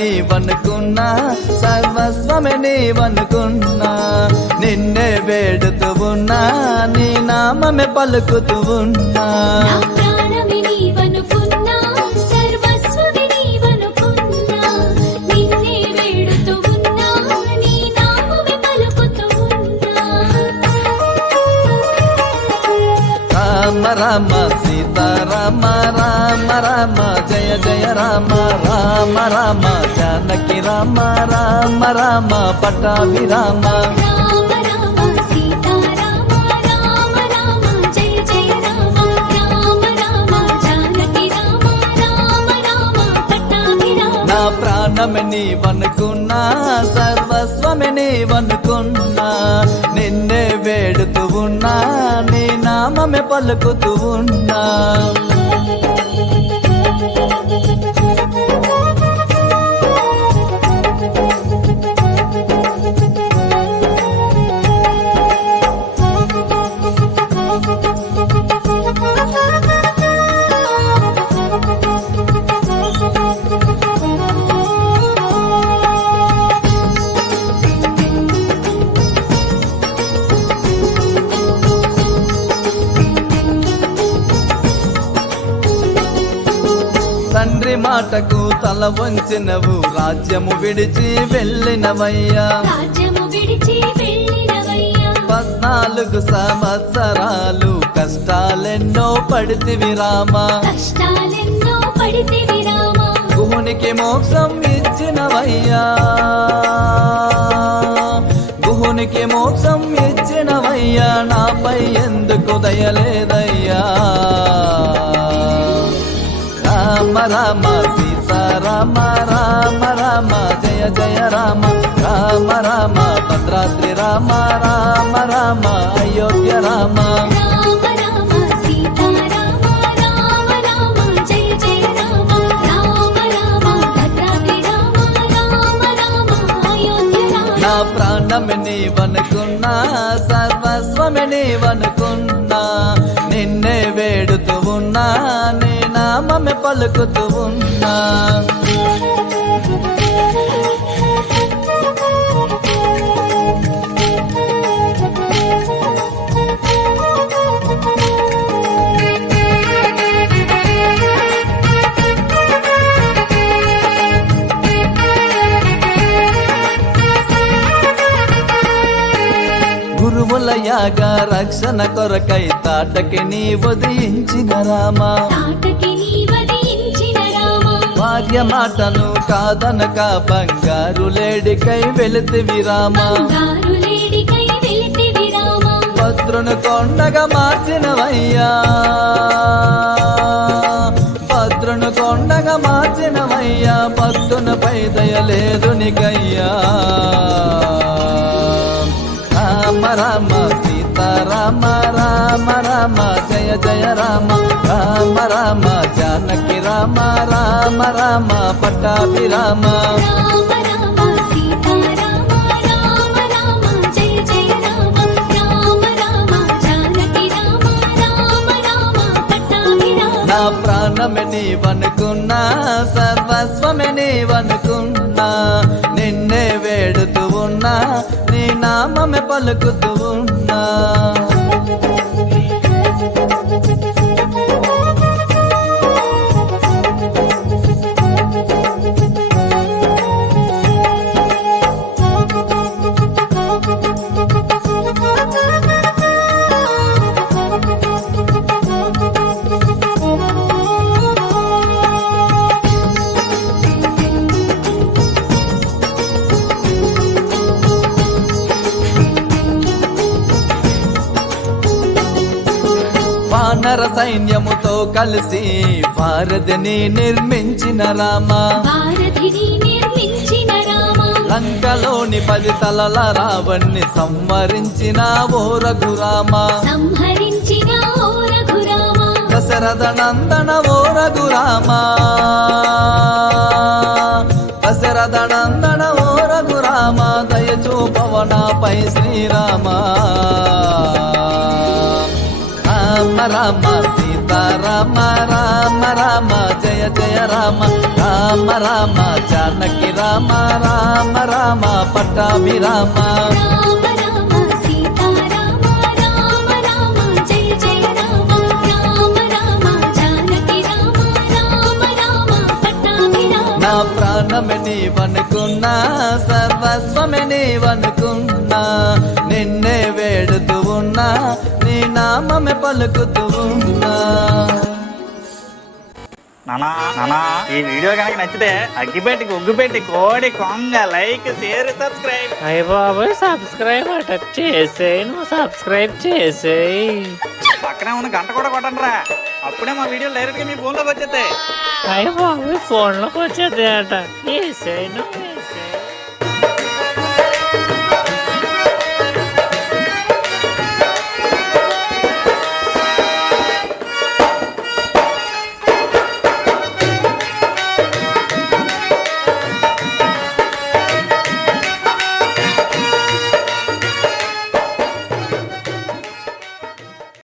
నీవనుకున్నా, సర్వస్వమే నీవనుకున్నా. నిన్నే వేడుతూ ఉన్నా, నీ నామమే పలుకుతూ ఉన్నా. రామ రామ సీతారామ రామ రామ జయ జయ రామ రామ రామ జానకి రామ రామ రామ పట్టాభిరామ. నా ప్రాణమే నీవనుకున్నా, సర్వస్వమే నీవనుకున్నా. నిన్నే వేడుతూ ఉన్నా, నీ నామమే పలుకుతూ ఉన్నా. తండ్రి మాటకు తల వంచినవు, రాజ్యము విడిచి వెళ్ళినవయ్యా. 14 సంవత్సరాలు కష్టాలెన్నో పడితివి రామా. గుహునికి మోక్షం ఇచ్చినవయ్యా, గుహునికి మోక్షం ఇచ్చినవయ్యా. నాపై ఎందుకు దయలేదయ్యా. రామ రామ సీతారామ రామ రామ జయ జయ రామ రామ రామ భద్రాద్రి రామ రామ రామ అయోధ్య రామ. నా ప్రాణమే నీవనుకున్నా, సర్వస్వమే నీవనుకున్నా. నిన్నే వేడుతూ ఉన్నా, నీ నామమే పలుకుతూ ఉన్నా. గురువుల యాగ రక్షణ కొరకై తాటకి నీ ఉదయించిన రామా. భార్య మాటను కాదనక బంగారు లేడికై వెళితివి రామా. భద్రును కొండగా మార్చినవయ్యా, భద్రును కొండగా మార్చినవయ్యా. భక్తునిపై దయలేదు నీకయ్యా. రామ రామ సీతారామ రామ రామ జయ జయ రామ రామ రామ జానకి రామ రామ రామ పట్టాభిరామ. నా ప్రాణమే నీవనుకున్నా, సర్వస్వమే నీవనుకున్నా. నిన్నే వేడుతూ ఉన్నా, నీ నామమే పలుకుతూ ఉన్నా. వానర సైన్యముతో కలిసి భారతిని నిర్మించిన రామా. లంకలోని 10 తలల రావణ్ణి సంహరించిన ఓ రఘురామా. దశరథ నందన ఓ రఘురామా, దశరథ నందన ఓ రఘురామా. దయచూపవనాపై శ్రీరామా. రామ రామ సీతారామ రామ రామ జయ జయ రామ రామ రామ జానకి రామ రామ రామ పట్టాభిరామ రామ రామ సీతారామ రామ రామ జయ జయ రామ రామ రామ జానకి రామ రామ రామ పట్టాభిరామ నా ప్రాణమే నీవనుకున్నా సర్వస్వమే నీవనుకున్నా నిన్నే వేడుతూ ఉన్నా నీ నామమే పలుకుతూ ఉన్నా నానా ఈ వీడియో కనుక నచ్చితే అగ్గిపెట్టి ఉగ్గుపెట్టి కోడి కొంగ లైక్ షేర్ సబ్స్క్రైబ్ అయ్య బాబోయ్ సబ్స్క్రైబ్ అట చేసేయి నువ్వు సబ్స్క్రైబ్ చేసేయి పక్కనే ఉన్న గంట కూడా కొట్టండి రా అప్పుడే మా వీడియోలు డైరెక్ట్ గా మీ ఫోన్ లోకి వచ్చేస్తాయి అయ్య బాబోయ్ ఫోన్లోకి వచ్చేది అట చేసేయి నువ్వు